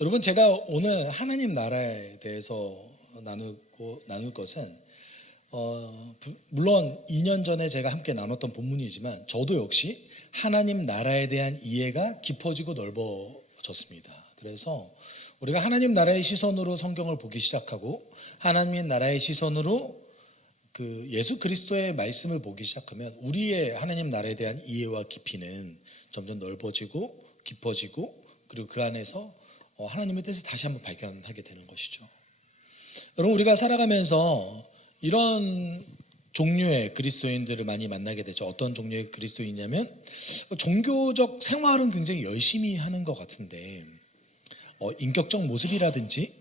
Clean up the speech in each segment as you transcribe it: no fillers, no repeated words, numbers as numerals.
여러분, 제가 오늘 하나님 나라에 대해서 나눌 것은 물론 2년 전에 제가 함께 나눴던 본문이지만 저도 역시 하나님 나라에 대한 이해가 깊어지고 넓어졌습니다. 그래서 우리가 하나님 나라의 시선으로 성경을 보기 시작하고 하나님 나라의 시선으로 그 예수 그리스도의 말씀을 보기 시작하면 우리의 하나님 나라에 대한 이해와 깊이는 점점 넓어지고 깊어지고 그리고 그 안에서 하나님의 뜻을 다시 한번 발견하게 되는 것이죠. 여러분, 우리가 살아가면서 이런 종류의 그리스도인들을 많이 만나게 되죠. 어떤 종류의 그리스도인이냐면 종교적 생활은 굉장히 열심히 하는 것 같은데 인격적 모습이라든지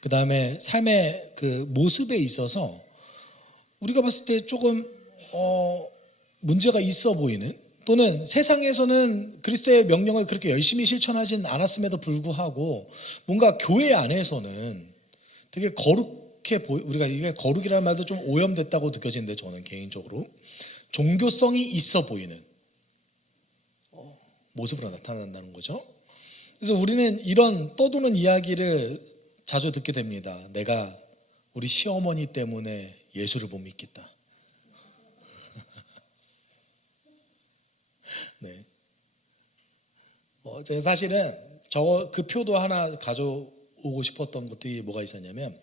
그 다음에 삶의 그 모습에 있어서 우리가 봤을 때 조금 문제가 있어 보이는, 또는 세상에서는 그리스도의 명령을 그렇게 열심히 실천하진 않았음에도 불구하고 뭔가 교회 안에서는 되게 우리가 이게 거룩이라는 말도 좀 오염됐다고 느껴지는데, 저는 개인적으로 종교성이 있어 보이는 모습으로 나타난다는 거죠. 그래서 우리는 이런 떠도는 이야기를 자주 듣게 됩니다. 내가 우리 시어머니 때문에 예수를 못 믿겠다. 네. 제가 사실은 그 표도 하나 가져오고 싶었던 것들이 뭐가 있었냐면,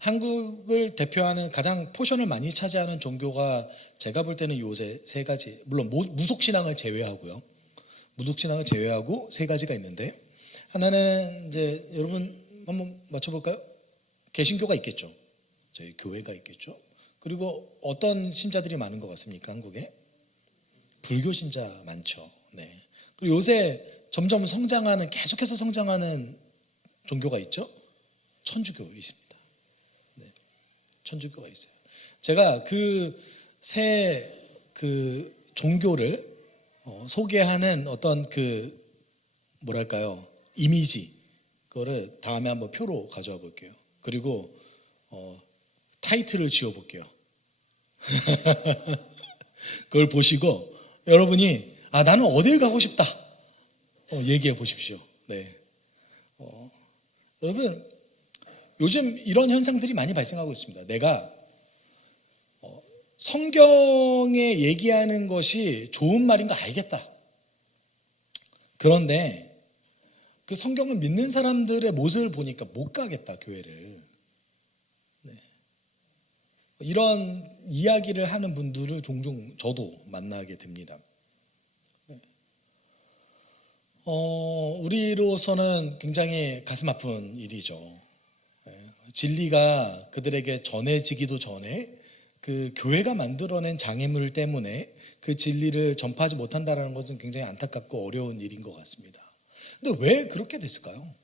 한국을 대표하는 가장 포션을 많이 차지하는 종교가 제가 볼 때는 요새 세 가지, 물론 무속신앙을 제외하고요. 무속신앙을 제외하고 세 가지가 있는데, 하나는 이제 여러분 한번 맞춰볼까요? 개신교가 있겠죠. 저희 교회가 있겠죠. 그리고 어떤 신자들이 많은 것 같습니까? 한국에? 불교 신자 많죠. 네. 그리고 요새 점점 계속해서 성장하는 종교가 있죠. 천주교 있습니다. 네. 천주교가 있어요. 제가 그 종교를 소개하는 어떤 이미지, 그거를 다음에 한번 표로 가져와 볼게요. 그리고 타이틀을 지어 볼게요. 그걸 보시고 여러분이 나는 어딜 가고 싶다 얘기해 보십시오. 네. 여러분, 요즘 이런 현상들이 많이 발생하고 있습니다. 내가 성경에 얘기하는 것이 좋은 말인 거 알겠다. 그런데 그 성경을 믿는 사람들의 모습을 보니까 못 가겠다, 교회를. 네. 이런 이야기를 하는 분들을 종종 저도 만나게 됩니다. 네. 우리로서는 굉장히 가슴 아픈 일이죠. 네. 진리가 그들에게 전해지기도 전에 그 교회가 만들어낸 장애물 때문에 그 진리를 전파하지 못한다는 것은 굉장히 안타깝고 어려운 일인 것 같습니다. 근데 왜 그렇게 됐을까요?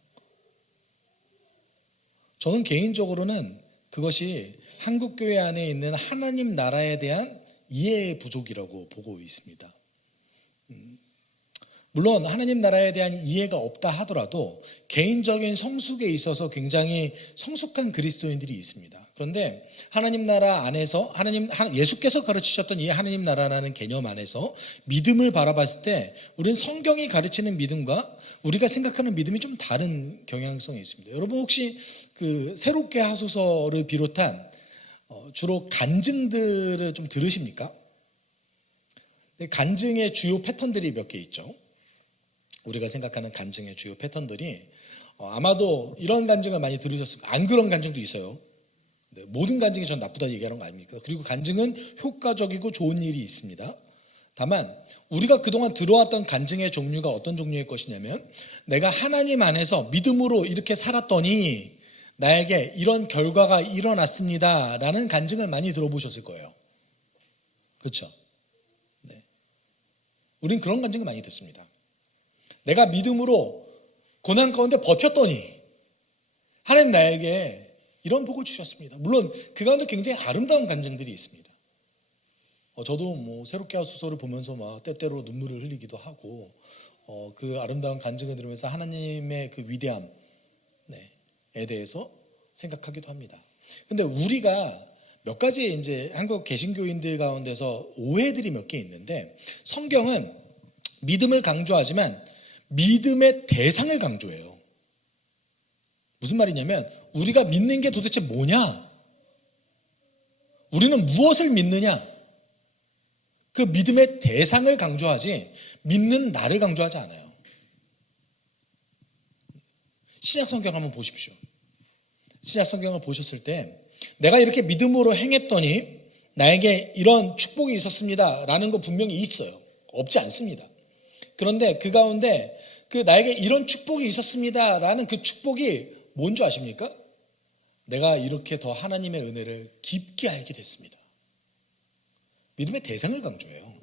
저는 개인적으로는 그것이 한국교회 안에 있는 하나님 나라에 대한 이해의 부족이라고 보고 있습니다. 물론 하나님 나라에 대한 이해가 없다 하더라도 개인적인 성숙에 있어서 굉장히 성숙한 그리스도인들이 있습니다. 그런데 하나님 나라 안에서 예수께서 가르치셨던 이 하나님 나라라는 개념 안에서 믿음을 바라봤을 때 우리는 성경이 가르치는 믿음과 우리가 생각하는 믿음이 좀 다른 경향성이 있습니다. 여러분, 혹시 그 새롭게 하소서를 비롯한 주로 간증들을 좀 들으십니까? 간증의 주요 패턴들이 몇 개 있죠. 우리가 생각하는 간증의 주요 패턴들이 아마도 이런 간증을 많이 들으셨을 거예요. 안 그런 간증도 있어요. 네, 모든 간증이 전 나쁘다 얘기하는 거 아닙니까? 그리고 간증은 효과적이고 좋은 일이 있습니다. 다만 우리가 그동안 들어왔던 간증의 종류가 어떤 종류의 것이냐면, 내가 하나님 안에서 믿음으로 이렇게 살았더니 나에게 이런 결과가 일어났습니다 라는 간증을 많이 들어보셨을 거예요. 그렇죠? 네. 우린 그런 간증을 많이 듣습니다. 내가 믿음으로 고난 가운데 버텼더니 하나님 나에게 이런 복을 주셨습니다. 물론 그 가운데 굉장히 아름다운 간증들이 있습니다. 저도 새롭게 하소서를 보면서 때때로 눈물을 흘리기도 하고 그 아름다운 간증을 들으면서 하나님의 그 위대함에 대해서 생각하기도 합니다. 근데 우리가 몇 가지 이제 한국 개신교인들 가운데서 오해들이 몇 개 있는데, 성경은 믿음을 강조하지만 믿음의 대상을 강조해요. 무슨 말이냐면 우리가 믿는 게 도대체 뭐냐? 우리는 무엇을 믿느냐? 그 믿음의 대상을 강조하지 믿는 나를 강조하지 않아요. 신약 성경 한번 보십시오. 신약 성경을 보셨을 때 내가 이렇게 믿음으로 행했더니 나에게 이런 축복이 있었습니다 라는 거 분명히 있어요. 없지 않습니다. 그런데 그 가운데 그 나에게 이런 축복이 있었습니다 라는 그 축복이 뭔지 아십니까? 내가 이렇게 더 하나님의 은혜를 깊게 알게 됐습니다. 믿음의 대상을 강조해요.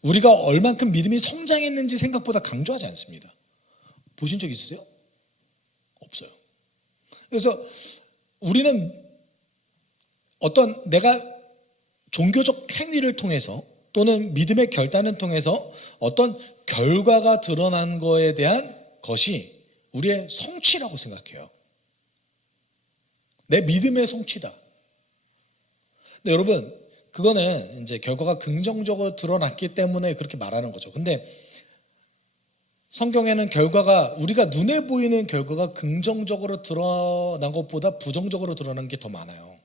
우리가 얼만큼 믿음이 성장했는지 생각보다 강조하지 않습니다. 보신 적 있으세요? 없어요. 그래서 우리는 어떤 내가 종교적 행위를 통해서 또는 믿음의 결단을 통해서 어떤 결과가 드러난 거에 대한 것이 우리의 성취라고 생각해요. 내 믿음의 성취다. 근데 여러분, 그거는 이제 결과가 긍정적으로 드러났기 때문에 그렇게 말하는 거죠. 근데 성경에는 결과가 우리가 눈에 보이는 결과가 긍정적으로 드러난 것보다 부정적으로 드러난 게 더 많아요.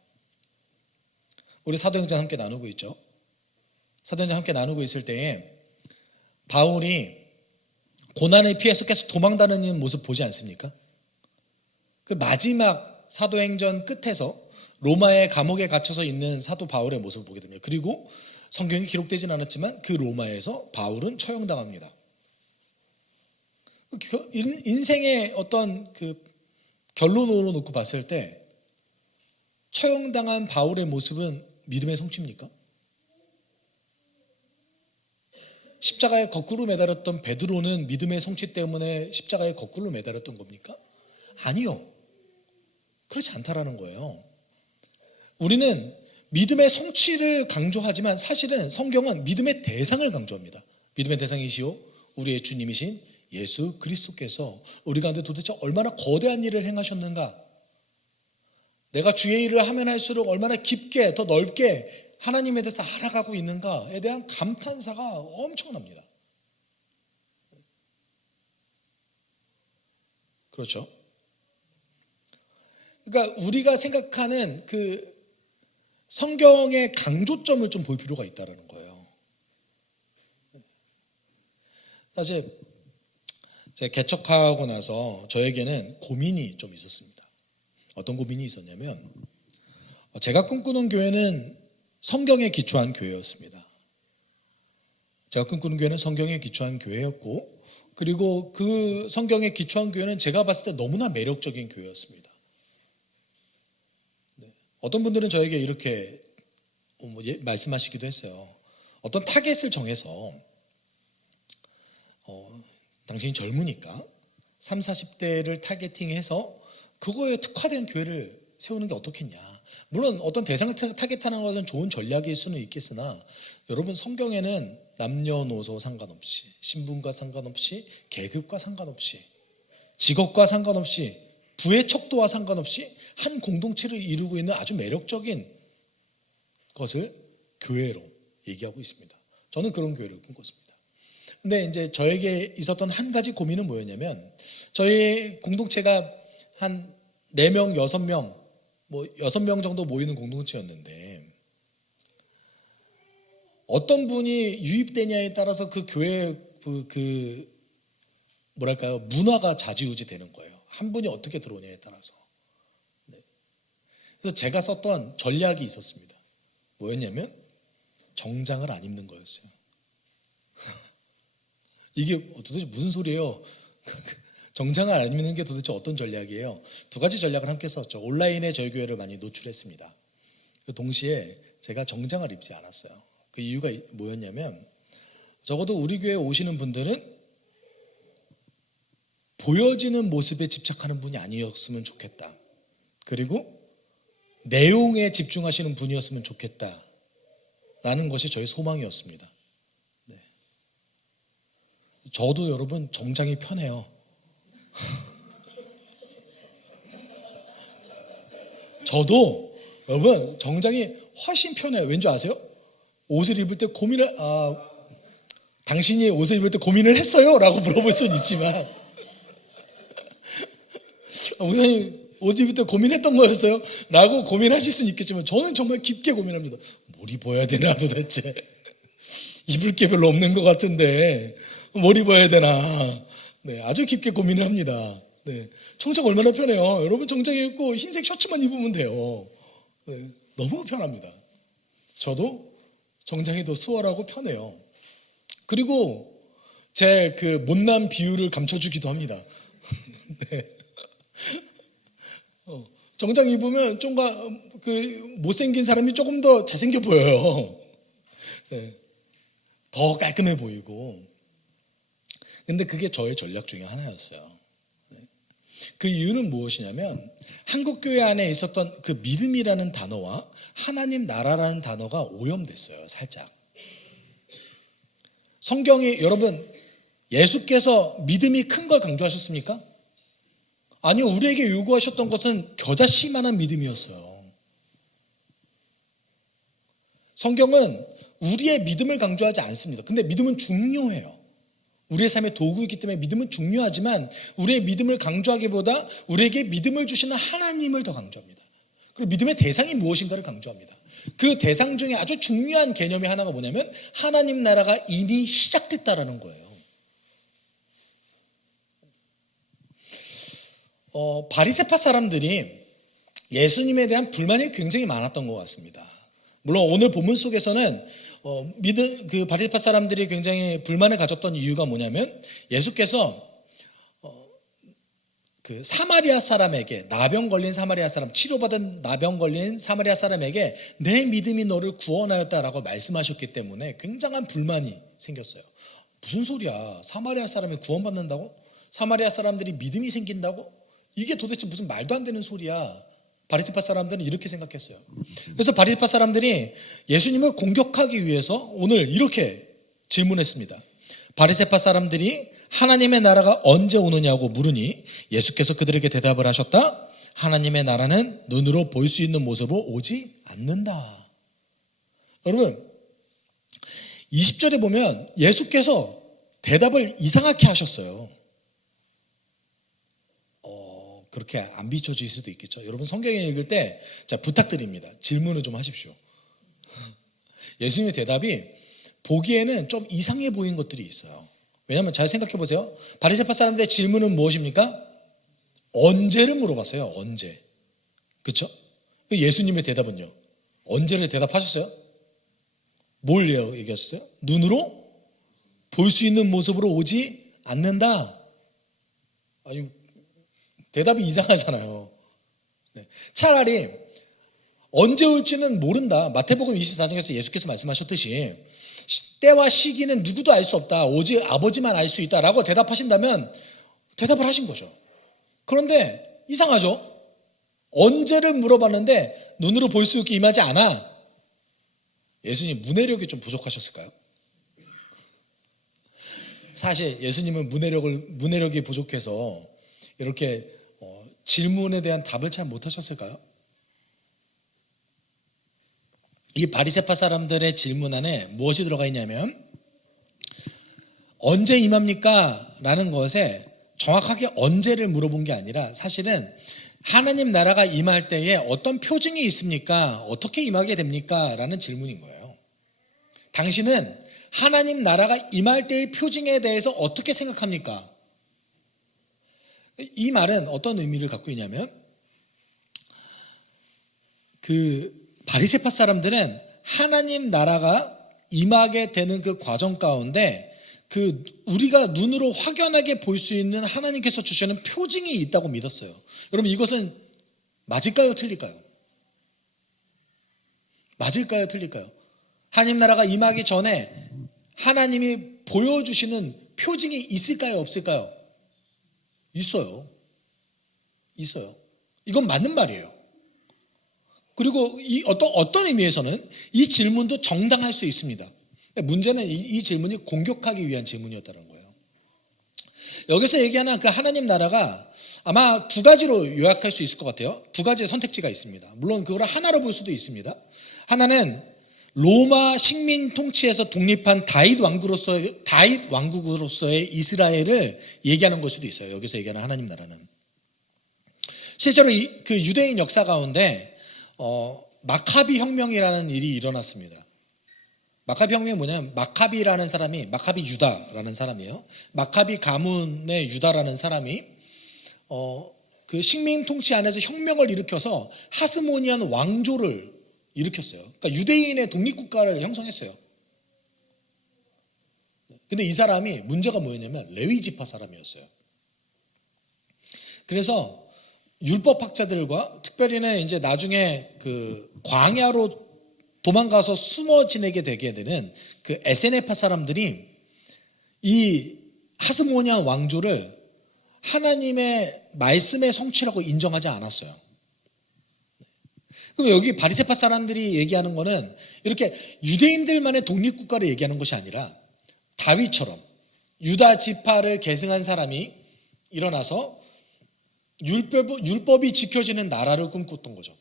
우리 사도행전 함께 나누고 있죠. 사도행전 함께 나누고 있을 때에 바울이 고난을 피해서 계속 도망다니는 모습 보지 않습니까? 그 마지막 사도행전 끝에서 로마의 감옥에 갇혀서 있는 사도 바울의 모습을 보게 됩니다. 그리고 성경이 기록되진 않았지만 그 로마에서 바울은 처형당합니다. 인생의 어떤 그 결론으로 놓고 봤을 때 처형당한 바울의 모습은 믿음의 성취입니까? 십자가에 거꾸로 매달렸던 베드로는 믿음의 성취 때문에 십자가에 거꾸로 매달렸던 겁니까? 아니요. 그렇지 않다라는 거예요. 우리는 믿음의 성취를 강조하지만 사실은 성경은 믿음의 대상을 강조합니다. 믿음의 대상이시오 우리의 주님이신 예수 그리스도께서 우리 가운데 도대체 얼마나 거대한 일을 행하셨는가, 내가 주의 일을 하면 할수록 얼마나 깊게 더 넓게 하나님에 대해서 알아가고 있는가에 대한 감탄사가 엄청납니다. 그렇죠? 그러니까 우리가 생각하는 그 성경의 강조점을 좀 볼 필요가 있다는 거예요. 사실 제가 개척하고 나서 저에게는 고민이 좀 있었습니다. 어떤 고민이 있었냐면 제가 꿈꾸는 교회는 성경에 기초한 교회였습니다. 제가 꿈꾸는 교회는 성경에 기초한 교회였고, 그리고 그 성경에 기초한 교회는 제가 봤을 때 너무나 매력적인 교회였습니다. 네. 어떤 분들은 저에게 이렇게 말씀하시기도 했어요. 어떤 타겟을 정해서 당신이 젊으니까 30, 40대를 타겟팅해서 그거에 특화된 교회를 세우는 게 어떻겠냐. 물론 어떤 대상을 타겟하는 것은 좋은 전략일 수는 있겠으나 여러분, 성경에는 남녀노소 상관없이, 신분과 상관없이, 계급과 상관없이, 직업과 상관없이, 부의 척도와 상관없이 한 공동체를 이루고 있는 아주 매력적인 것을 교회로 얘기하고 있습니다. 저는 그런 교회를 꿈꿨습니다. 근데 이제 저에게 있었던 한 가지 고민은 뭐였냐면, 저희 공동체가 한 4명, 6명, 6명 정도 모이는 공동체였는데, 어떤 분이 유입되냐에 따라서 그 교회의 뭐랄까요, 문화가 좌지우지 되는 거예요. 한 분이 어떻게 들어오냐에 따라서. 네. 그래서 제가 썼던 전략이 있었습니다. 뭐였냐면 정장을 안 입는 거였어요. 이게 도대체 무슨 소리예요? 정장을 안 입는 게 도대체 어떤 전략이에요? 2가지 전략을 함께 썼죠. 온라인에 저희 교회를 많이 노출했습니다. 동시에 제가 정장을 입지 않았어요. 그 이유가 뭐였냐면, 적어도 우리 교회에 오시는 분들은 보여지는 모습에 집착하는 분이 아니었으면 좋겠다. 그리고 내용에 집중하시는 분이었으면 좋겠다. 라는 것이 저희 소망이었습니다. 네. 저도 여러분 정장이 편해요. 저도 여러분 정장이 훨씬 편해요. 왠지 아세요? 옷을 입을 때 당신이 옷을 입을 때 고민을 했어요? 라고 물어볼 수는 있지만 목사님 옷 입을 때 고민했던 거였어요? 라고 고민하실 수는 있겠지만 저는 정말 깊게 고민합니다. 뭘 입어야 되나 도대체. 입을 게 별로 없는 것 같은데 뭘 입어야 되나. 네, 아주 깊게 고민을 합니다. 네, 정장 얼마나 편해요. 여러분 정장 입고 흰색 셔츠만 입으면 돼요. 네, 너무 편합니다. 저도 정장이 더 수월하고 편해요. 그리고 제 그 못난 비율을 감춰주기도 합니다. 네. 정장 입으면 좀 못생긴 사람이 조금 더 잘생겨 보여요. 네. 더 깔끔해 보이고. 근데 그게 저의 전략 중에 하나였어요. 네. 그 이유는 무엇이냐면 한국교회 안에 있었던 그 믿음이라는 단어와 하나님 나라라는 단어가 오염됐어요. 살짝. 성경이 여러분 예수께서 믿음이 큰 걸 강조하셨습니까? 아니요. 우리에게 요구하셨던 것은 겨자씨만한 믿음이었어요. 성경은 우리의 믿음을 강조하지 않습니다. 근데 믿음은 중요해요. 우리의 삶의 도구이기 때문에 믿음은 중요하지만 우리의 믿음을 강조하기보다 우리에게 믿음을 주시는 하나님을 더 강조합니다. 그리고 믿음의 대상이 무엇인가를 강조합니다. 그 대상 중에 아주 중요한 개념이 하나가 뭐냐면 하나님 나라가 이미 시작됐다라는 거예요. 바리새파 사람들이 예수님에 대한 불만이 굉장히 많았던 것 같습니다. 물론 오늘 본문 속에서는 그 바리새파 사람들이 굉장히 불만을 가졌던 이유가 뭐냐면 예수께서 그 사마리아 사람에게 나병 걸린 사마리아 사람 치료받은 나병 걸린 사마리아 사람에게 내 믿음이 너를 구원하였다라고 말씀하셨기 때문에 굉장한 불만이 생겼어요. 무슨 소리야? 사마리아 사람이 구원받는다고? 사마리아 사람들이 믿음이 생긴다고? 이게 도대체 무슨 말도 안 되는 소리야. 바리새파 사람들은 이렇게 생각했어요. 그래서 바리새파 사람들이 예수님을 공격하기 위해서 오늘 이렇게 질문했습니다. 바리새파 사람들이 하나님의 나라가 언제 오느냐고 물으니 예수께서 그들에게 대답을 하셨다. 하나님의 나라는 눈으로 볼 수 있는 모습으로 오지 않는다. 여러분 20절에 보면 예수께서 대답을 이상하게 하셨어요. 그렇게 안 비춰질 수도 있겠죠. 여러분 성경에 읽을 때 자 부탁드립니다. 질문을 좀 하십시오. 예수님의 대답이 보기에는 좀 이상해 보이는 것들이 있어요. 왜냐하면 잘 생각해 보세요. 바리새파 사람들의 질문은 무엇입니까? 언제를 물어봤어요. 언제. 그렇죠? 예수님의 대답은요. 언제를 대답하셨어요? 뭘 얘기하셨어요? 눈으로 볼 수 있는 모습으로 오지 않는다. 아니 대답이 이상하잖아요. 차라리 언제 올지는 모른다. 마태복음 24장에서 예수께서 말씀하셨듯이 때와 시기는 누구도 알 수 없다. 오직 아버지만 알 수 있다라고 대답하신다면 대답을 하신 거죠. 그런데 이상하죠. 언제를 물어봤는데 눈으로 볼 수 있게 임하지 않아. 예수님 문해력이 좀 부족하셨을까요? 사실 예수님은 문해력이 부족해서 이렇게 질문에 대한 답을 잘 못하셨을까요? 이 바리새파 사람들의 질문 안에 무엇이 들어가 있냐면 언제 임합니까? 라는 것에 정확하게 언제를 물어본 게 아니라 사실은 하나님 나라가 임할 때에 어떤 표징이 있습니까? 어떻게 임하게 됩니까? 라는 질문인 거예요. 당신은 하나님 나라가 임할 때의 표징에 대해서 어떻게 생각합니까? 이 말은 어떤 의미를 갖고 있냐면 그 바리새파 사람들은 하나님 나라가 임하게 되는 그 과정 가운데 그 우리가 눈으로 확연하게 볼 수 있는 하나님께서 주시는 표징이 있다고 믿었어요. 여러분 이것은 맞을까요? 틀릴까요? 맞을까요? 틀릴까요? 하나님 나라가 임하기 전에 하나님이 보여주시는 표징이 있을까요? 없을까요? 있어요. 있어요. 이건 맞는 말이에요. 그리고 어떤 의미에서는 이 질문도 정당할 수 있습니다. 문제는 이 질문이 공격하기 위한 질문이었다는 거예요. 여기서 얘기하는 그 하나님 나라가 아마 두 가지로 요약할 수 있을 것 같아요. 두 가지의 선택지가 있습니다. 물론 그걸 하나로 볼 수도 있습니다. 하나는 로마 식민 통치에서 독립한 다윗 왕국으로서의 이스라엘을 얘기하는 걸 수도 있어요. 여기서 얘기하는 하나님 나라는. 실제로 그 유대인 역사 가운데 마카비 혁명이라는 일이 일어났습니다. 마카비 혁명이 뭐냐면 마카비라는 사람이 마카비 유다라는 사람이에요. 마카비 가문의 유다라는 사람이 그 식민 통치 안에서 혁명을 일으켜서 하스모니안 왕조를 일으켰어요. 그러니까 유대인의 독립국가를 형성했어요. 근데 이 사람이 문제가 뭐였냐면 레위 지파 사람이었어요. 그래서 율법학자들과 특별히는 이제 나중에 그 광야로 도망가서 숨어 지내게 되게 되는 그 에세네파 사람들이 이 하스모니안 왕조를 하나님의 말씀의 성취라고 인정하지 않았어요. 그럼 여기 바리새파 사람들이 얘기하는 거는 이렇게 유대인들만의 독립국가를 얘기하는 것이 아니라 다윗처럼 유다 지파를 계승한 사람이 일어나서 율법이 지켜지는 나라를 꿈꿨던 거죠.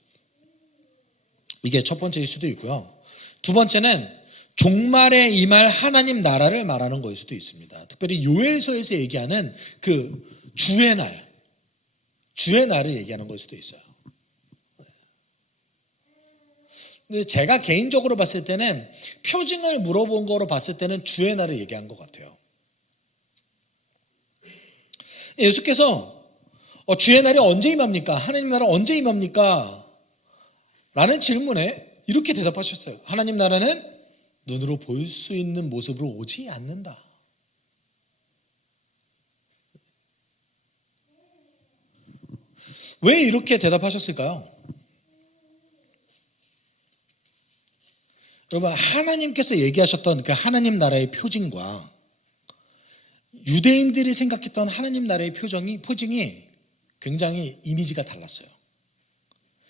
이게 첫 번째일 수도 있고요. 두 번째는 종말에 임할 하나님 나라를 말하는 거일 수도 있습니다. 특별히 요엘서에서 얘기하는 그 주의 날을 얘기하는 거일 수도 있어요. 근데 제가 개인적으로 봤을 때는 표징을 물어본 거로 봤을 때는 주의 날을 얘기한 것 같아요. 예수께서 주의 날이 언제 임합니까? 하나님 나라 언제 임합니까? 라는 질문에 이렇게 대답하셨어요. 하나님 나라는 눈으로 볼 수 있는 모습으로 오지 않는다. 왜 이렇게 대답하셨을까요? 여러분, 하나님께서 얘기하셨던 그 하나님 나라의 표징과 유대인들이 생각했던 하나님 나라의 표징이 굉장히 이미지가 달랐어요.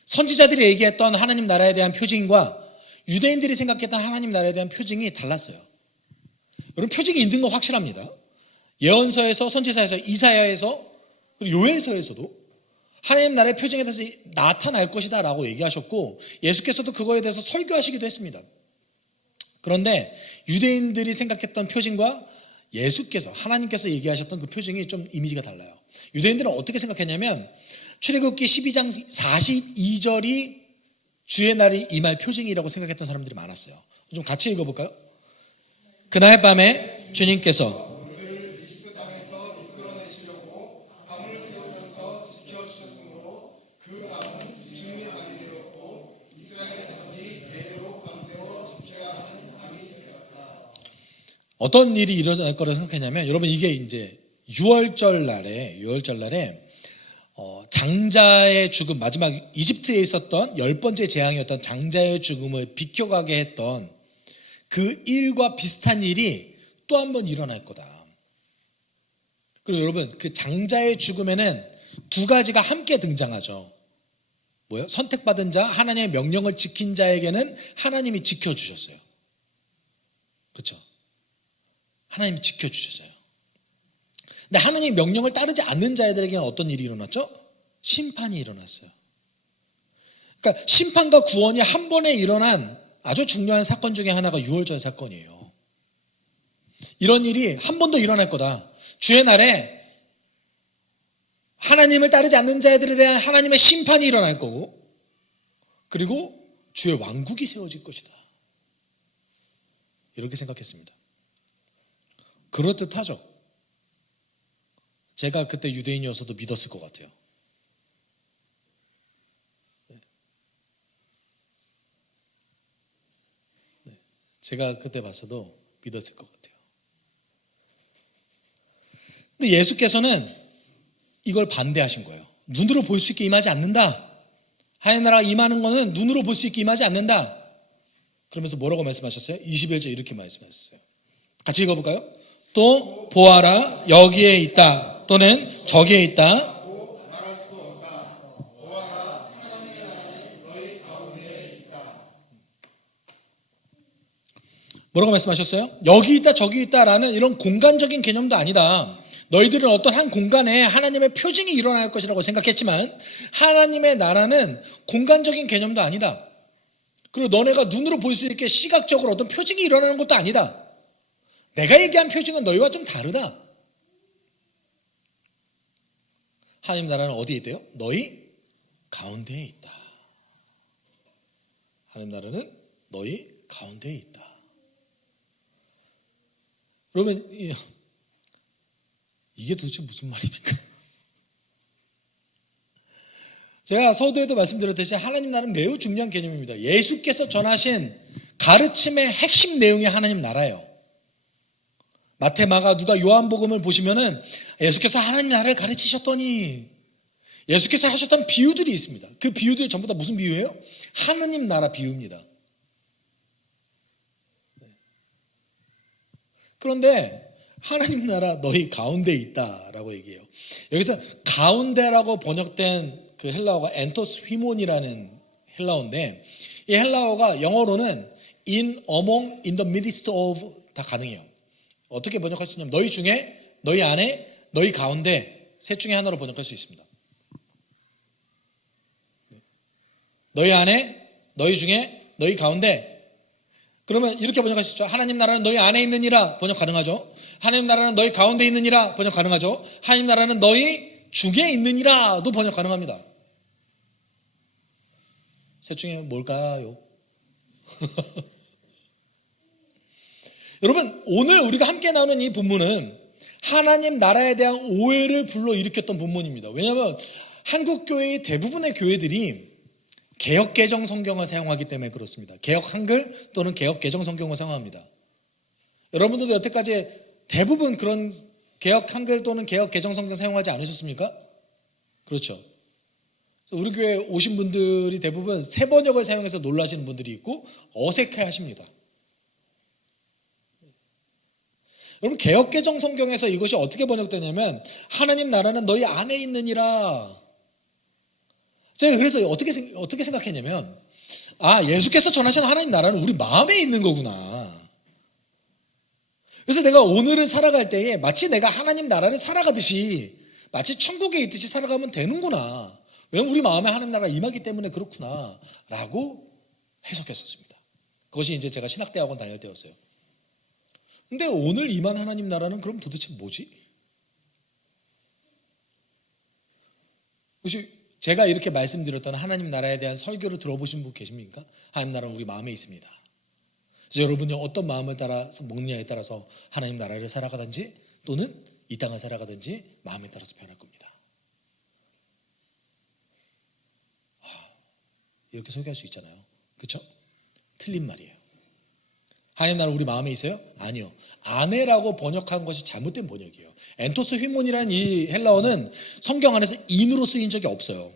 선지자들이 얘기했던 하나님 나라에 대한 표징과 유대인들이 생각했던 하나님 나라에 대한 표징이 달랐어요. 여러분, 표징이 있는 건 확실합니다. 예언서에서, 선지자에서, 이사야에서, 그리고 요엘서에서도 하나님 나라의 표징에 대해서 나타날 것이다 라고 얘기하셨고, 예수께서도 그거에 대해서 설교하시기도 했습니다. 그런데 유대인들이 생각했던 표징과 예수께서, 하나님께서 얘기하셨던 그 표징이 좀 이미지가 달라요. 유대인들은 어떻게 생각했냐면 출애굽기 12장 42절이 주의 날이 임할 표징이라고 생각했던 사람들이 많았어요. 좀 같이 읽어볼까요? 그날 밤에 주님께서 어떤 일이 일어날 거라고 생각했냐면, 여러분, 이게 이제 6월절 날에 장자의 죽음, 마지막 이집트에 있었던 10번째 재앙이었던 장자의 죽음을 비켜가게 했던 그 일과 비슷한 일이 또 한 번 일어날 거다. 그리고 여러분, 그 장자의 죽음에는 두 가지가 함께 등장하죠. 뭐예요? 선택받은 자, 하나님의 명령을 지킨 자에게는 하나님이 지켜주셨어요. 그렇죠? 하나님이 지켜주셨어요. 근데 하나님의 명령을 따르지 않는 자들에게는 어떤 일이 일어났죠? 심판이 일어났어요. 그러니까 심판과 구원이 한 번에 일어난 아주 중요한 사건 중에 하나가 6월절 사건이에요. 이런 일이 한 번 더 일어날 거다. 주의 날에 하나님을 따르지 않는 자들에 대한 하나님의 심판이 일어날 거고, 그리고 주의 왕국이 세워질 것이다. 이렇게 생각했습니다. 그럴듯하죠. 제가 그때 유대인이어서도 믿었을 것 같아요. 제가 그때 봤어도 믿었을 것 같아요. 근데 예수께서는 이걸 반대하신 거예요. 눈으로 볼 수 있게 임하지 않는다. 하나님 나라가 임하는 거는 눈으로 볼 수 있게 임하지 않는다. 그러면서 뭐라고 말씀하셨어요? 21절 이렇게 말씀하셨어요. 같이 읽어볼까요? 또 보아라, 여기에 있다. 또는 저기에 있다. 뭐라고 말씀하셨어요? 여기 있다 저기 있다라는 이런 공간적인 개념도 아니다. 너희들은 어떤 한 공간에 하나님의 표징이 일어날 것이라고 생각했지만 하나님의 나라는 공간적인 개념도 아니다. 그리고 너네가 눈으로 볼 수 있게 시각적으로 어떤 표징이 일어나는 것도 아니다. 내가 얘기한 표징은 너희와 좀 다르다. 하나님 나라는 어디에 있대요? 너희 가운데에 있다. 하나님 나라는 너희 가운데에 있다. 그러면 이게 도대체 무슨 말입니까? 제가 서두에도 말씀드렸듯이 하나님 나라는 매우 중요한 개념입니다. 예수께서 전하신 가르침의 핵심 내용이 하나님 나라예요. 마태, 마가, 누가, 요한복음을 보시면은 예수께서 하나님 나라를 가르치셨더니 예수께서 하셨던 비유들이 있습니다. 그 비유들이 전부 다 무슨 비유예요? 하나님 나라 비유입니다. 그런데 하나님 나라 너희 가운데 있다라고 얘기해요. 여기서 가운데라고 번역된 그 헬라어가 엔토스 휘몬이라는 헬라어인데 이 헬라어가 영어로는 in, among, in the midst of 다 가능해요. 어떻게 번역할 수 있냐면 너희 중에, 너희 안에, 너희 가운데 셋 중에 하나로 번역할 수 있습니다. 너희 안에, 너희 중에, 너희 가운데. 그러면 이렇게 번역할 수 있죠. 하나님 나라는 너희 안에 있느니라 번역 가능하죠. 하나님 나라는 너희 가운데 있느니라 번역 가능하죠. 하나님 나라는 너희 중에 있느니라도 번역 가능합니다. 셋 중에 뭘까요? 여러분, 오늘 우리가 함께 나누는 이 본문은 하나님 나라에 대한 오해를 불러일으켰던 본문입니다. 왜냐하면 한국교회의 대부분의 교회들이 개역개정 성경을 사용하기 때문에 그렇습니다. 개역 한글 또는 개역 개정 성경을 사용합니다. 여러분들도 여태까지 대부분 그런 개역 한글 또는 개역 개정 성경 사용하지 않으셨습니까? 그렇죠. 우리 교회 오신 분들이 대부분 새 번역을 사용해서 놀라시는 분들이 있고 어색해 하십니다. 여러분, 개역 개정 성경에서 이것이 어떻게 번역되냐면 하나님 나라는 너희 안에 있느니라. 제가 그래서 어떻게 생각했냐면 예수께서 전하신 하나님 나라는 우리 마음에 있는 거구나. 그래서 내가 오늘을 살아갈 때에 마치 내가 하나님 나라를 살아가듯이 마치 천국에 있듯이 살아가면 되는구나. 왜냐면 우리 마음에 하나님 나라가 임하기 때문에 그렇구나 라고 해석했었습니다. 그것이 이제 제가 신학대학원 다닐 때였어요. 근데 오늘 임한 하나님 나라는 그럼 도대체 뭐지? 혹시 제가 이렇게 말씀드렸던 하나님 나라에 대한 설교를 들어보신 분 계십니까? 하나님 나라는 우리 마음에 있습니다. 그래서 여러분이 어떤 마음을 따라서 먹느냐에 따라서 하나님 나라를 살아가든지 또는 이 땅을 살아가든지 마음에 따라서 변할 겁니다. 이렇게 설교할 수 있잖아요. 그렇죠? 틀린 말이에요. 하나님 나라는 우리 마음에 있어요? 아니요. 아내라고 번역한 것이 잘못된 번역이에요. 엔토스 휘몬이라는 이 헬라어는 성경 안에서 인으로 쓰인 적이 없어요.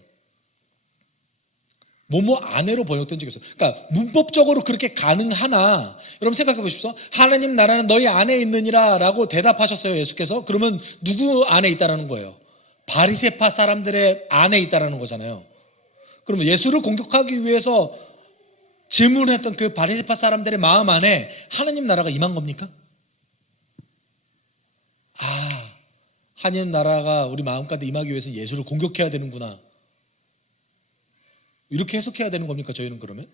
뭐뭐 아내로 번역된 적이 없어요. 그러니까 문법적으로 그렇게 가능하나 여러분 생각해 보십시오. 하나님 나라는 너희 안에 있느니라 라고 대답하셨어요. 예수께서. 그러면 누구 안에 있다라는 거예요? 바리새파 사람들의 안에 있다라는 거잖아요. 그러면 예수를 공격하기 위해서 질문했던 그 바리새파 사람들의 마음 안에 하나님 나라가 임한 겁니까? 하나님 나라가 우리 마음 가운데 임하기 위해서 예수를 공격해야 되는구나. 이렇게 해석해야 되는 겁니까? 저희는 그러면?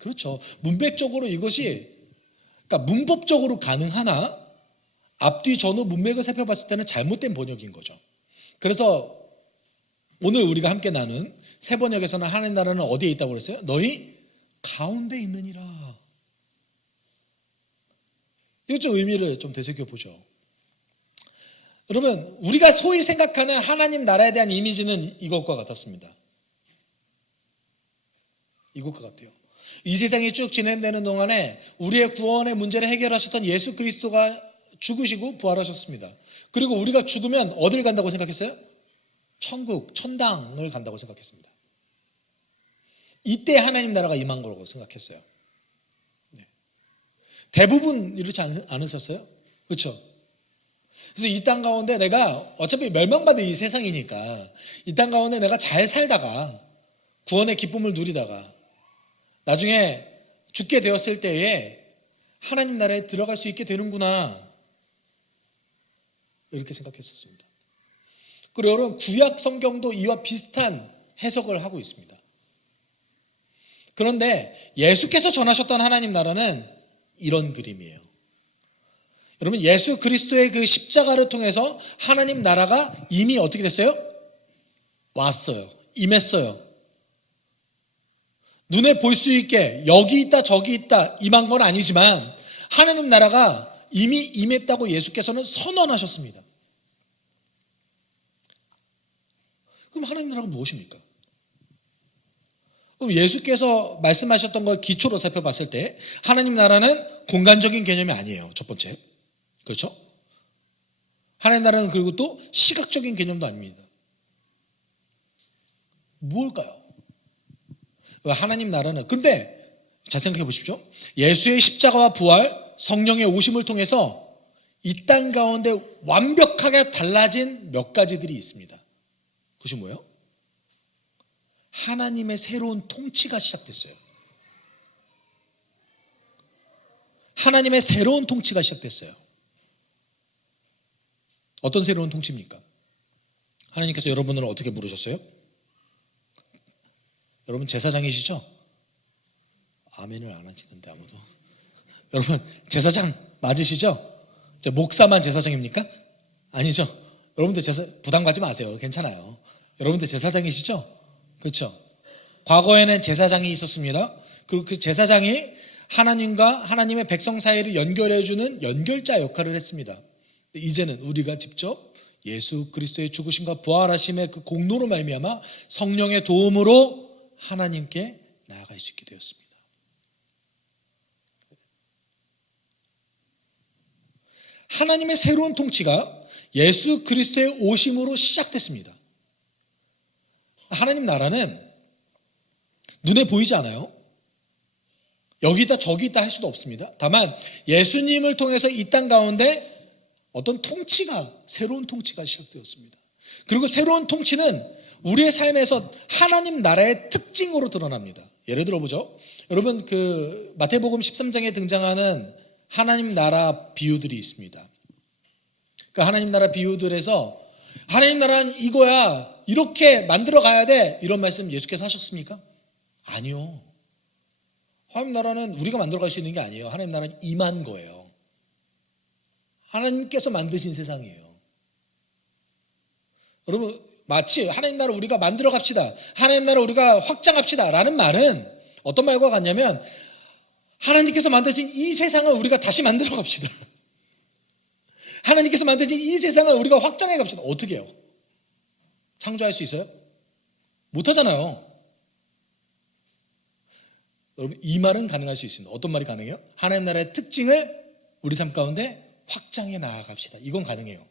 그렇죠. 문맥적으로 이것이 그러니까 문법적으로 가능하나 앞뒤 전후 문맥을 살펴봤을 때는 잘못된 번역인 거죠. 그래서 오늘 우리가 함께 나눈 새 번역에서는 하나님 나라는 어디에 있다고 그랬어요? 너희 가운데 있느니라. 이것 좀 의미를 좀 되새겨보죠. 여러분, 우리가 소위 생각하는 하나님 나라에 대한 이미지는 이것과 같았습니다. 이것과 같아요. 이 세상이 쭉 진행되는 동안에 우리의 구원의 문제를 해결하셨던 예수 그리스도가 죽으시고 부활하셨습니다. 그리고 우리가 죽으면 어딜 간다고 생각했어요? 천국, 천당을 간다고 생각했습니다. 이때 하나님 나라가 임한 거라고 생각했어요. 네. 대부분 이렇지 않으셨어요? 그렇죠? 그래서 이 땅 가운데 내가 어차피 멸망받은 이 세상이니까 이 땅 가운데 내가 잘 살다가 구원의 기쁨을 누리다가 나중에 죽게 되었을 때에 하나님 나라에 들어갈 수 있게 되는구나 이렇게 생각했었습니다. 그리고 여러분 구약 성경도 이와 비슷한 해석을 하고 있습니다. 그런데 예수께서 전하셨던 하나님 나라는 이런 그림이에요. 여러분 예수 그리스도의 그 십자가를 통해서 하나님 나라가 이미 어떻게 됐어요? 왔어요. 임했어요. 눈에 볼 수 있게 여기 있다 저기 있다 임한 건 아니지만 하나님 나라가 이미 임했다고 예수께서는 선언하셨습니다. 그럼 하나님 나라가 무엇입니까? 그럼 예수께서 말씀하셨던 걸 기초로 살펴봤을 때 하나님 나라는 공간적인 개념이 아니에요. 첫 번째. 그렇죠? 하나님 나라는 그리고 또 시각적인 개념도 아닙니다. 무엇일까요? 하나님 나라는 근데 잘 생각해 보십시오. 예수의 십자가와 부활, 성령의 오심을 통해서 이 땅 가운데 완벽하게 달라진 몇 가지들이 있습니다. 그것이 뭐예요? 하나님의 새로운 통치가 시작됐어요. 하나님의 새로운 통치가 시작됐어요. 어떤 새로운 통치입니까? 하나님께서 여러분을 어떻게 부르셨어요? 여러분 제사장이시죠? 아멘을 안 하시는데 아무도. 여러분 제사장 맞으시죠? 목사만 제사장입니까? 아니죠. 여러분들 부담 가지 마세요. 괜찮아요. 여러분들 제사장이시죠? 그렇죠. 과거에는 제사장이 있었습니다. 그 제사장이 하나님과 하나님의 백성 사이를 연결해주는 연결자 역할을 했습니다. 이제는 우리가 직접 예수 그리스도의 죽으심과 부활하심의 그 공로로 말미암아 성령의 도움으로 하나님께 나아갈 수 있게 되었습니다. 하나님의 새로운 통치가 예수 그리스도의 오심으로 시작됐습니다. 하나님 나라는 눈에 보이지 않아요. 여기 있다 저기 있다 할 수도 없습니다. 다만 예수님을 통해서 이 땅 가운데 어떤 통치가 새로운 통치가 시작되었습니다. 그리고 새로운 통치는 우리의 삶에서 하나님 나라의 특징으로 드러납니다. 예를 들어 보죠. 여러분 그 마태복음 13장에 등장하는 하나님 나라 비유들이 있습니다. 그 하나님 나라 비유들에서 하나님 나라는 이거야 이렇게 만들어 가야 돼 이런 말씀 예수께서 하셨습니까? 아니요. 하나님 나라는 우리가 만들어 갈 수 있는 게 아니에요. 하나님 나라는 임한 거예요. 하나님께서 만드신 세상이에요. 여러분 마치 하나님 나라 우리가 만들어 갑시다. 하나님 나라 우리가 확장합시다 라는 말은 어떤 말과 같냐면 하나님께서 만드신 이 세상을 우리가 다시 만들어 갑시다. 하나님께서 만드신 이 세상을 우리가 확장해 갑시다. 어떻게 해요? 창조할 수 있어요? 못하잖아요. 여러분 이 말은 가능할 수 있습니다. 어떤 말이 가능해요? 하나님 나라의 특징을 우리 삶 가운데 확장해 나아갑시다. 이건 가능해요.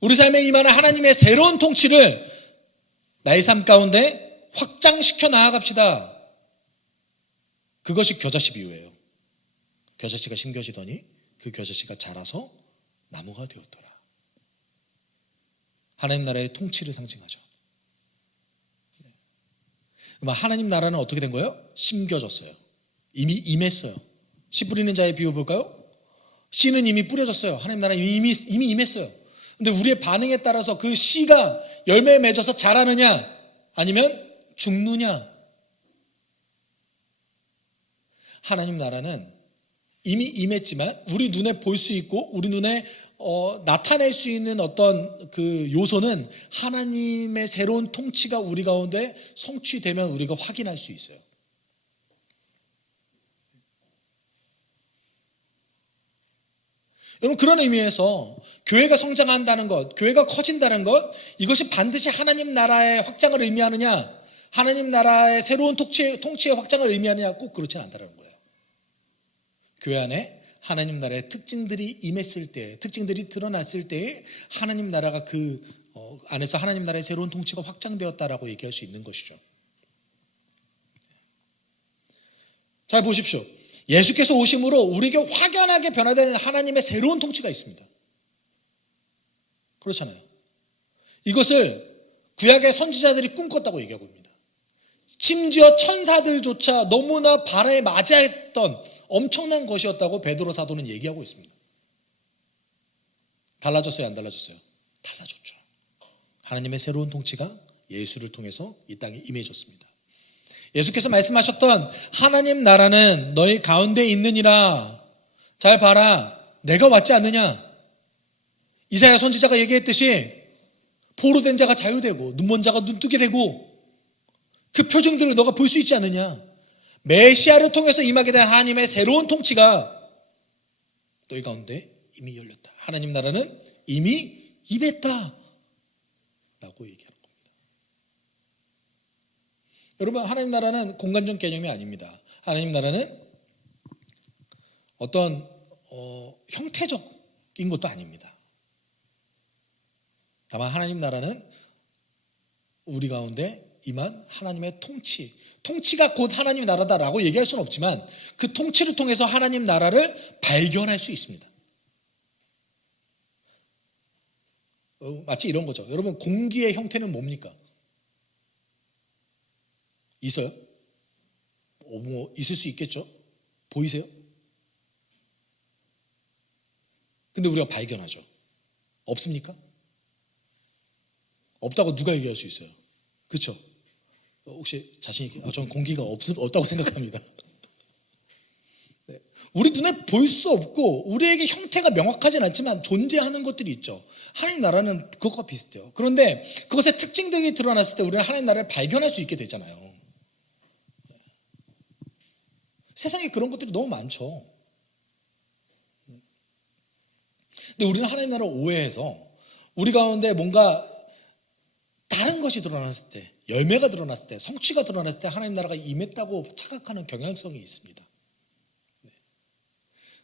우리 삶에 임하는 하나님의 새로운 통치를 나의 삶 가운데 확장시켜 나아갑시다. 그것이 겨자씨 비유예요. 겨자씨가 심겨지더니 그 겨자씨가 자라서 나무가 되었더라. 하나님 나라의 통치를 상징하죠. 하나님 나라는 어떻게 된 거예요? 심겨졌어요. 이미 임했어요. 씨 뿌리는 자의 비유 볼까요? 씨는 이미 뿌려졌어요. 하나님 나라는 이미 임했어요. 근데 우리의 반응에 따라서 그 씨가 열매에 맺어서 자라느냐 아니면 죽느냐. 하나님 나라는 이미 임했지만 우리 눈에 볼 수 있고 우리 눈에 나타낼 수 있는 어떤 그 요소는 하나님의 새로운 통치가 우리 가운데 성취되면 우리가 확인할 수 있어요. 여러분 그런 의미에서 교회가 성장한다는 것, 교회가 커진다는 것 이것이 반드시 하나님 나라의 확장을 의미하느냐 하나님 나라의 새로운 통치의 확장을 의미하느냐 꼭 그렇지는 않다는 거예요. 교회 안에 하나님 나라의 특징들이 임했을 때, 특징들이 드러났을 때 하나님 나라가 그 안에서 하나님 나라의 새로운 통치가 확장되었다라고 얘기할 수 있는 것이죠. 잘 보십시오. 예수께서 오심으로 우리에게 확연하게 변화된 하나님의 새로운 통치가 있습니다. 그렇잖아요. 이것을 구약의 선지자들이 꿈꿨다고 얘기하고 있습니다. 심지어 천사들조차 너무나 바라에 맞이했던 엄청난 것이었다고 베드로 사도는 얘기하고 있습니다. 달라졌어요? 안 달라졌어요? 달라졌죠. 하나님의 새로운 통치가 예수를 통해서 이 땅에 임해졌습니다. 예수께서 말씀하셨던 하나님 나라는 너희 가운데 있느니라. 잘 봐라. 내가 왔지 않느냐. 이사야 선지자가 얘기했듯이 포로된 자가 자유되고 눈먼 자가 눈뜨게 되고 그 표징들을 너가 볼 수 있지 않느냐? 메시아를 통해서 임하게 된 하나님의 새로운 통치가 너희 가운데 이미 열렸다. 하나님 나라는 이미 임했다 라고 얘기하는 겁니다. 여러분, 하나님 나라는 공간적 개념이 아닙니다. 하나님 나라는 어떤 형태적인 것도 아닙니다. 다만 하나님 나라는 우리 가운데 임한 하나님의 통치가 곧 하나님 나라다라고 얘기할 수는 없지만 그 통치를 통해서 하나님 나라를 발견할 수 있습니다. 마치 이런 거죠. 여러분, 공기의 형태는 뭡니까? 있어요? 뭐 있을 수 있겠죠? 보이세요? 근데 우리가 발견하죠. 없습니까? 없다고 누가 얘기할 수 있어요? 그렇죠? 혹시 자신 있게? 저는 공기가 없다고 생각합니다. 네. 우리 눈에 볼 수 없고 우리에게 형태가 명확하진 않지만 존재하는 것들이 있죠. 하나님 나라는 그것과 비슷해요. 그런데 그것의 특징들이 드러났을 때 우리는 하나님 나라를 발견할 수 있게 되잖아요. 세상에 그런 것들이 너무 많죠. 근데 우리는 하나님 나라를 오해해서 우리 가운데 뭔가 다른 것이 드러났을 때, 열매가 드러났을 때, 성취가 드러났을 때 하나님 나라가 임했다고 착각하는 경향성이 있습니다.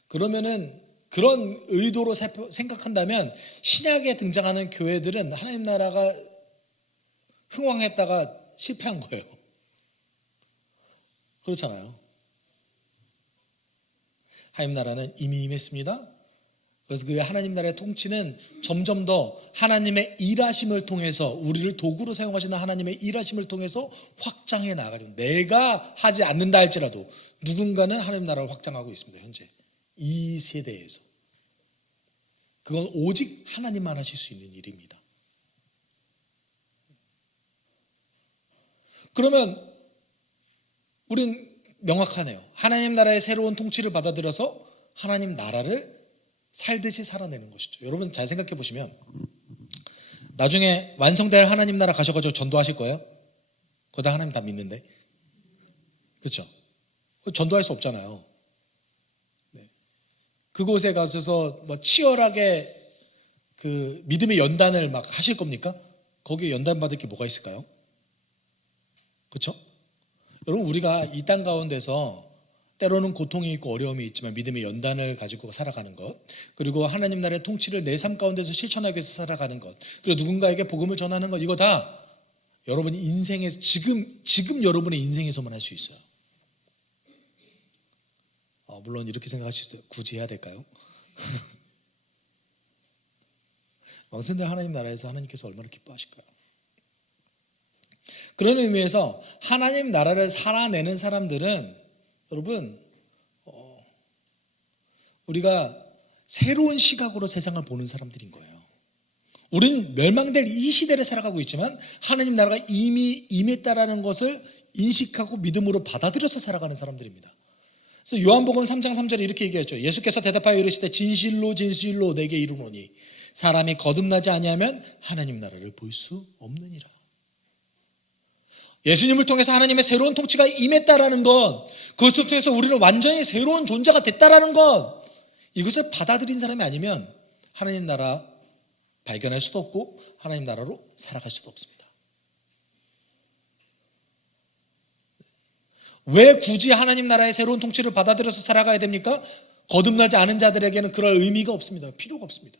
그러면은 그런 의도로 생각한다면 신약에 등장하는 교회들은 하나님 나라가 흥왕했다가 실패한 거예요. 그렇잖아요. 하나님 나라는 이미 임했습니다. 그래서 그 하나님 나라의 통치는 점점 더 하나님의 일하심을 통해서 우리를 도구로 사용하시는 하나님의 일하심을 통해서 확장해 나가려고, 내가 하지 않는다 할지라도 누군가는 하나님 나라를 확장하고 있습니다. 현재 이 세대에서. 그건 오직 하나님만 하실 수 있는 일입니다. 그러면 우린 명확하네요. 하나님 나라의 새로운 통치를 받아들여서 하나님 나라를 살듯이 살아내는 것이죠. 여러분 잘 생각해 보시면 나중에 완성될 하나님 나라 가셔가지고 전도하실 거예요? 거기다 하나님 다 믿는데. 그렇죠? 전도할 수 없잖아요. 네. 그곳에 가셔서 뭐 치열하게 그 믿음의 연단을 막 하실 겁니까? 거기에 연단 받을 게 뭐가 있을까요? 그렇죠? 여러분, 우리가 이 땅 가운데서 때로는 고통이 있고 어려움이 있지만 믿음의 연단을 가지고 살아가는 것, 그리고 하나님 나라의 통치를 내 삶 가운데서 실천하기 위해서 살아가는 것, 그리고 누군가에게 복음을 전하는 것, 이거 다 여러분이 인생에서 지금 여러분의 인생에서만 할 수 있어요. 물론 이렇게 생각하실 때 굳이 해야 될까요? 왕성된 하나님 나라에서 하나님께서 얼마나 기뻐하실까요? 그런 의미에서 하나님 나라를 살아내는 사람들은 여러분, 우리가 새로운 시각으로 세상을 보는 사람들인 거예요. 우리는 멸망될 이 시대를 살아가고 있지만 하나님 나라가 이미 임했다라는 것을 인식하고 믿음으로 받아들여서 살아가는 사람들입니다. 그래서 요한복음 3장 3절에 이렇게 얘기했죠. 예수께서 대답하여 이르시되 진실로 진실로 내게 이르노니 사람이 거듭나지 아니하면 하나님 나라를 볼 수 없느니라. 예수님을 통해서 하나님의 새로운 통치가 임했다라는 것, 그것을 통해서 우리는 완전히 새로운 존재가 됐다라는 것, 이것을 받아들인 사람이 아니면 하나님 나라 발견할 수도 없고 하나님 나라로 살아갈 수도 없습니다. 왜 굳이 하나님 나라의 새로운 통치를 받아들여서 살아가야 됩니까? 거듭나지 않은 자들에게는 그럴 의미가 없습니다. 필요가 없습니다.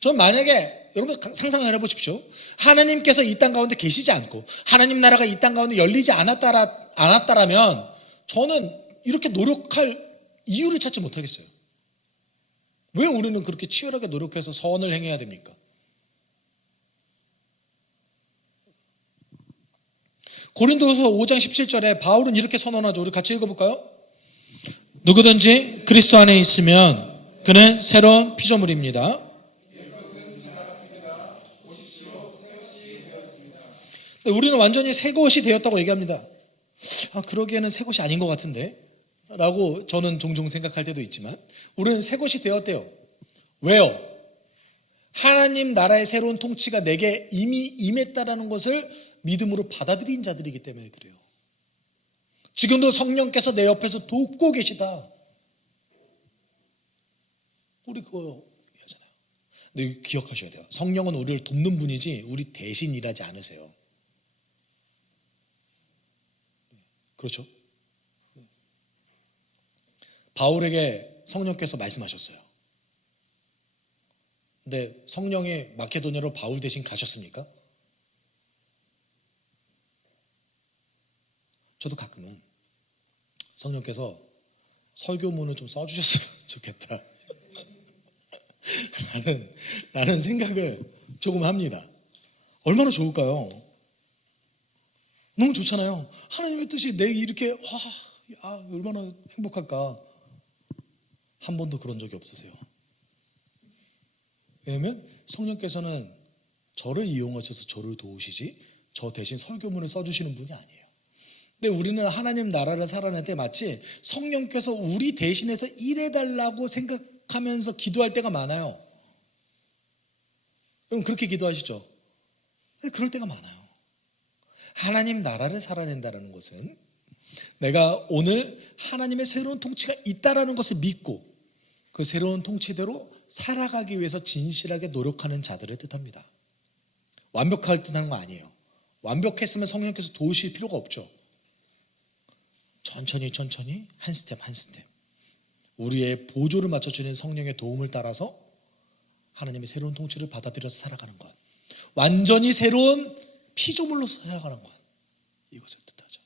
전 만약에 여러분 상상을 해보십시오. 하나님께서 이 땅 가운데 계시지 않고 하나님 나라가 이 땅 가운데 열리지 않았다라면 저는 이렇게 노력할 이유를 찾지 못하겠어요. 왜 우리는 그렇게 치열하게 노력해서 선을 행해야 됩니까? 고린도서 5장 17절에 바울은 이렇게 선언하죠. 우리 같이 읽어볼까요? 누구든지 그리스도 안에 있으면 그는 새로운 피조물입니다. 우리는 완전히 새 것이 되었다고 얘기합니다. 그러기에는 새 것이 아닌 것 같은데 라고 저는 종종 생각할 때도 있지만 우리는 새 것이 되었대요. 왜요? 하나님 나라의 새로운 통치가 내게 이미 임했다라는 것을 믿음으로 받아들인 자들이기 때문에 그래요. 지금도 성령께서 내 옆에서 돕고 계시다. 우리 그거 얘기하잖아요. 근데 기억하셔야 돼요. 성령은 우리를 돕는 분이지 우리 대신 일하지 않으세요. 그렇죠? 바울에게 성령께서 말씀하셨어요. 근데 성령이 마케도냐로 바울 대신 가셨습니까? 저도 가끔은 성령께서 설교문을 좀 써주셨으면 좋겠다 라는 생각을 조금 합니다. 얼마나 좋을까요? 너무 좋잖아요. 하나님의 뜻이 내 이렇게 얼마나 행복할까. 한 번도 그런 적이 없으세요. 왜냐하면 성령께서는 저를 이용하셔서 저를 도우시지 저 대신 설교문을 써주시는 분이 아니에요. 근데 우리는 하나님 나라를 살아낼 때 마치 성령께서 우리 대신해서 일해달라고 생각하면서 기도할 때가 많아요. 여러분 그렇게 기도하시죠? 네, 그럴 때가 많아요. 하나님 나라를 살아낸다는 것은 내가 오늘 하나님의 새로운 통치가 있다라는 것을 믿고 그 새로운 통치대로 살아가기 위해서 진실하게 노력하는 자들을 뜻합니다. 완벽할 뜻하는 거 아니에요. 완벽했으면 성령께서 도우실 필요가 없죠. 천천히 한 스텝 우리의 보조를 맞춰주는 성령의 도움을 따라서 하나님의 새로운 통치를 받아들여서 살아가는 것, 완전히 새로운 피조물로서 살아가는 것, 이것을 뜻하죠.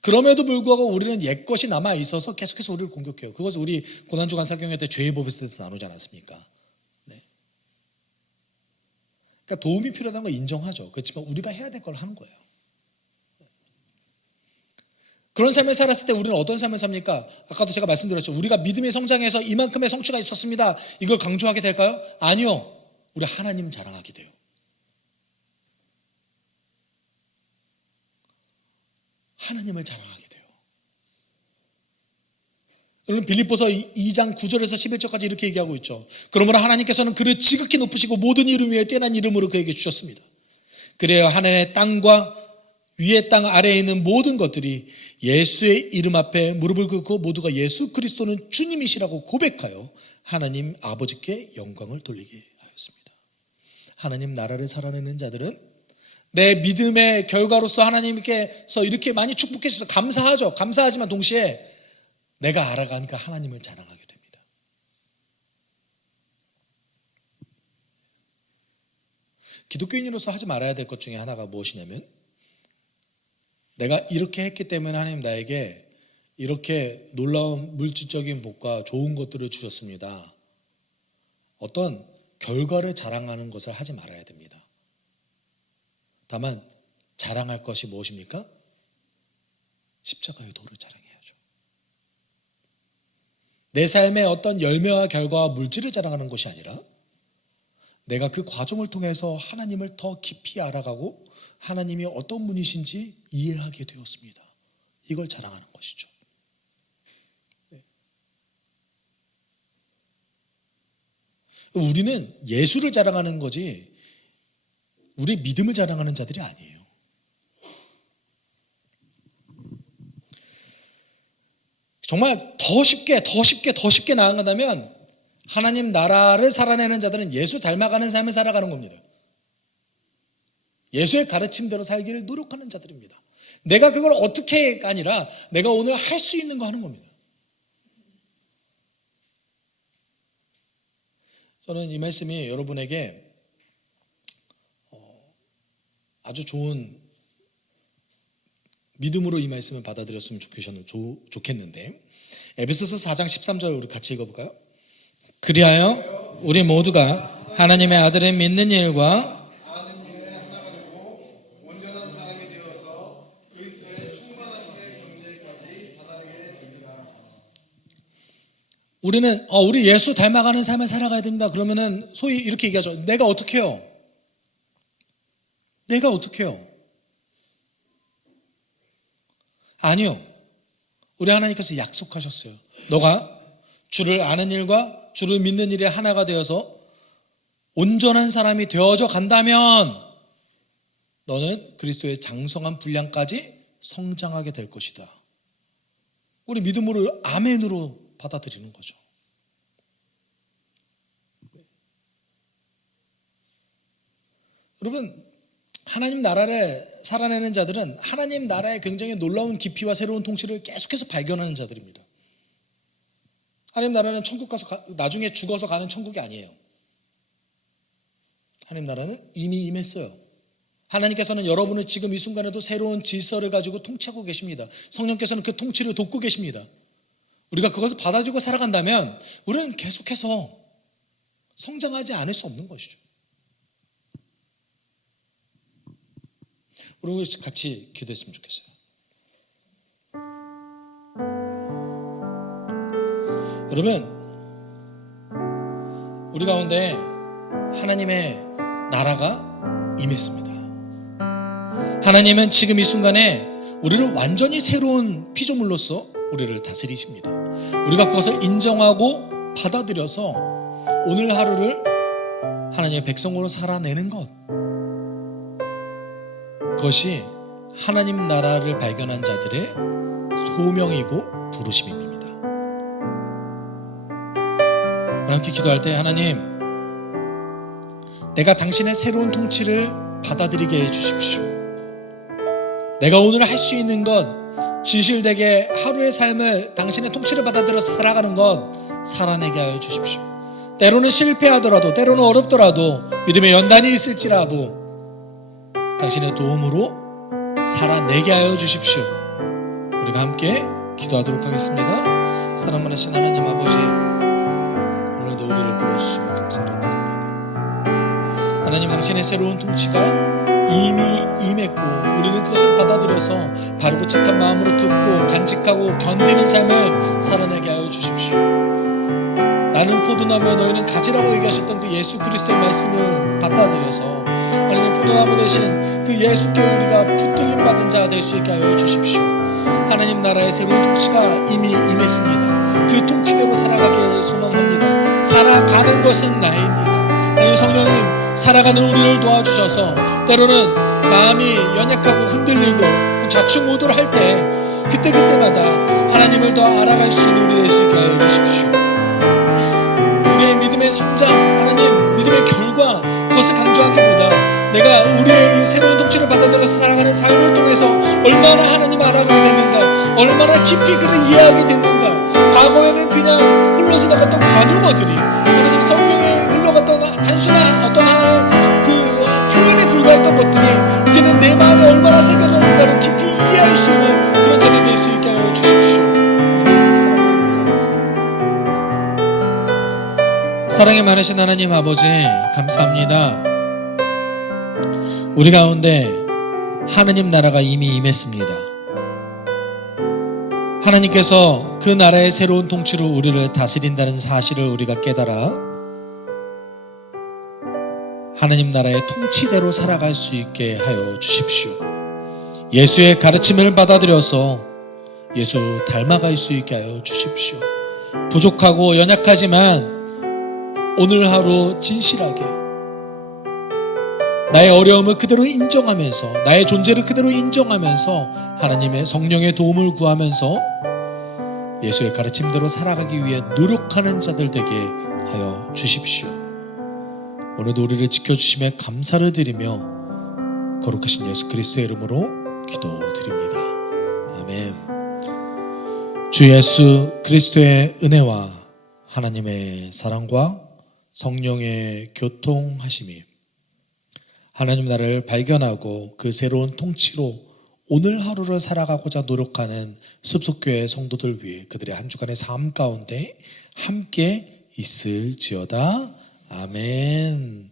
그럼에도 불구하고 우리는 옛것이 남아있어서 계속해서 우리를 공격해요. 그것을 우리 고난주간 설교회 때 죄의 법에서 나누지 않았습니까? 네. 그러니까 도움이 필요하다는 걸 인정하죠. 그렇지만 우리가 해야 될 걸 하는 거예요. 그런 삶을 살았을 때 우리는 어떤 삶을 삽니까? 아까도 제가 말씀드렸죠. 우리가 믿음의 성장에서 이만큼의 성취가 있었습니다. 이걸 강조하게 될까요? 아니요. 우리 하나님 자랑하게 돼요. 하나님을 자랑하게 돼요. 여러분 빌립보서 2장 9절에서 11절까지 이렇게 얘기하고 있죠. 그러므로 하나님께서는 그를 지극히 높으시고 모든 이름 위에 뛰어난 이름으로 그에게 주셨습니다. 그래야 하늘의 땅과 위의 땅 아래에 있는 모든 것들이 예수의 이름 앞에 무릎을 꿇고 모두가 예수 그리스도는 주님이시라고 고백하여 하나님 아버지께 영광을 돌리게 하였습니다. 하나님 나라를 살아내는 자들은 내 믿음의 결과로서 하나님께서 이렇게 많이 축복해 주셔서 감사하죠. 감사하지만 동시에 내가 알아가니까 하나님을 자랑하게 됩니다. 기독교인으로서 하지 말아야 될 것 중에 하나가 무엇이냐면 내가 이렇게 했기 때문에 하나님 나에게 이렇게 놀라운 물질적인 복과 좋은 것들을 주셨습니다. 어떤 결과를 자랑하는 것을 하지 말아야 됩니다. 다만 자랑할 것이 무엇입니까? 십자가의 도를 자랑해야죠. 내 삶의 어떤 열매와 결과와 물질을 자랑하는 것이 아니라 내가 그 과정을 통해서 하나님을 더 깊이 알아가고 하나님이 어떤 분이신지 이해하게 되었습니다. 이걸 자랑하는 것이죠. 네. 우리는 예수를 자랑하는 거지 우리 믿음을 자랑하는 자들이 아니에요. 정말 더 쉽게 나아간다면 하나님 나라를 살아내는 자들은 예수 닮아가는 삶을 살아가는 겁니다. 예수의 가르침대로 살기를 노력하는 자들입니다. 내가 그걸 어떻게 해가 아니라 내가 오늘 할 수 있는 거 하는 겁니다. 저는 이 말씀이 여러분에게 아주 좋은 믿음으로 이 말씀을 받아들였으면 좋겠는데 에베소서 4장 13절 우리 같이 읽어볼까요? 그리하여 우리 모두가 하나님의 아들을 믿는 일과 우리는 우리 예수 닮아가는 삶을 살아가야 됩니다. 그러면은 소위 이렇게 얘기하죠. 내가 어떻게 해요? 내가 어떻게 해요? 아니요. 우리 하나님께서 약속하셨어요. 너가 주를 아는 일과 주를 믿는 일에 하나가 되어서 온전한 사람이 되어져 간다면 너는 그리스도의 장성한 분량까지 성장하게 될 것이다. 우리 믿음으로 아멘으로 받아들이는 거죠. 여러분, 하나님 나라를 살아내는 자들은 하나님 나라의 굉장히 놀라운 깊이와 새로운 통치를 계속해서 발견하는 자들입니다. 하나님 나라는 천국 가서 나중에 죽어서 가는 천국이 아니에요. 하나님 나라는 이미 임했어요. 하나님께서는 여러분을 지금 이 순간에도 새로운 질서를 가지고 통치하고 계십니다. 성령께서는 그 통치를 돕고 계십니다. 우리가 그것을 받아들이고 살아간다면 우리는 계속해서 성장하지 않을 수 없는 것이죠. 우리 같이 기도했으면 좋겠어요. 여러분, 우리 가운데 하나님의 나라가 임했습니다. 하나님은 지금 이 순간에 우리를 완전히 새로운 피조물로서 우리를 다스리십니다. 우리가 그것을 인정하고 받아들여서 오늘 하루를 하나님의 백성으로 살아내는 것, 그것이 하나님 나라를 발견한 자들의 소명이고 부르심입니다. 함께 기도할 때, 하나님, 내가 당신의 새로운 통치를 받아들이게 해주십시오. 내가 오늘 할 수 있는 것, 진실되게 하루의 삶을 당신의 통치를 받아들여서 살아가는 것 살아내게 하여 주십시오. 때로는 실패하더라도, 때로는 어렵더라도, 믿음의 연단이 있을지라도 당신의 도움으로 살아내게 하여 주십시오. 우리가 함께 기도하도록 하겠습니다. 사랑 많으신 하나님 아버지, 오늘도 우리를 불러주시며 감사를 드립니다. 하나님, 당신의 새로운 통치가 이미 임했고 우리는 그것을 받아들여서 바르고 착한 마음으로 듣고 간직하고 견디는 삶을 살아내게 하여 주십시오. 나는 포도나무에 너희는 가지라고 얘기하셨던 그 예수 그리스도의 말씀을 받아들여서 하나님, 포도나무 대신 그 예수께 우리가 붙들림 받은 자 될 수 있게 하여 주십시오. 하나님 나라의 새로운 통치가 이미 임했습니다. 그 통치대로 살아가길 소망합니다. 살아가는 것은 나입니다. 하나님, 성령님, 살아가는 우리를 도와주셔서 때로는 마음이 연약하고 흔들리고 좌충우돌 할 때 그때그때마다 하나님을 더 알아갈 수 있는 우리 될 수 있게 하여 주십시오. 우리의 믿음의 성장, 하나님, 믿음의 결과, 그것을 강조하기보다 내가 우리의 이 새로운 통치를 받아들여서 살아가는 삶을 통해서 얼마나 하나님 알아가게 됐는가, 얼마나 깊이 그를 이해하게 됐는가. 과거에는 그냥 흘러지나갔던 관용어들이 하나님 성경에 흘러갔던 단순한 어떤 하나의 그 표현에 불과했던 것들이 이제는 내 마음에 얼마나 새겨졌는가를 깊이 이해할 수 있는 그런 자들 될 수 있게 하여 주십시오. 사랑이 많으신 하나님 아버지, 감사합니다. 우리 가운데 하나님 나라가 이미 임했습니다. 하나님께서 그 나라의 새로운 통치로 우리를 다스린다는 사실을 우리가 깨달아 하나님 나라의 통치대로 살아갈 수 있게 하여 주십시오. 예수의 가르침을 받아들여서 예수 닮아갈 수 있게 하여 주십시오. 부족하고 연약하지만 오늘 하루 진실하게 나의 어려움을 그대로 인정하면서, 나의 존재를 그대로 인정하면서 하나님의 성령의 도움을 구하면서 예수의 가르침대로 살아가기 위해 노력하는 자들 되게 하여 주십시오. 오늘도 우리를 지켜주심에 감사를 드리며 거룩하신 예수 그리스도의 이름으로 기도드립니다. 아멘. 주 예수 그리스도의 은혜와 하나님의 사랑과 성령의 교통하심이 하나님 나라를 발견하고 그 새로운 통치로 오늘 하루를 살아가고자 노력하는 숲속교회 성도들 위해 그들의 한 주간의 삶 가운데 함께 있을지어다. 아멘.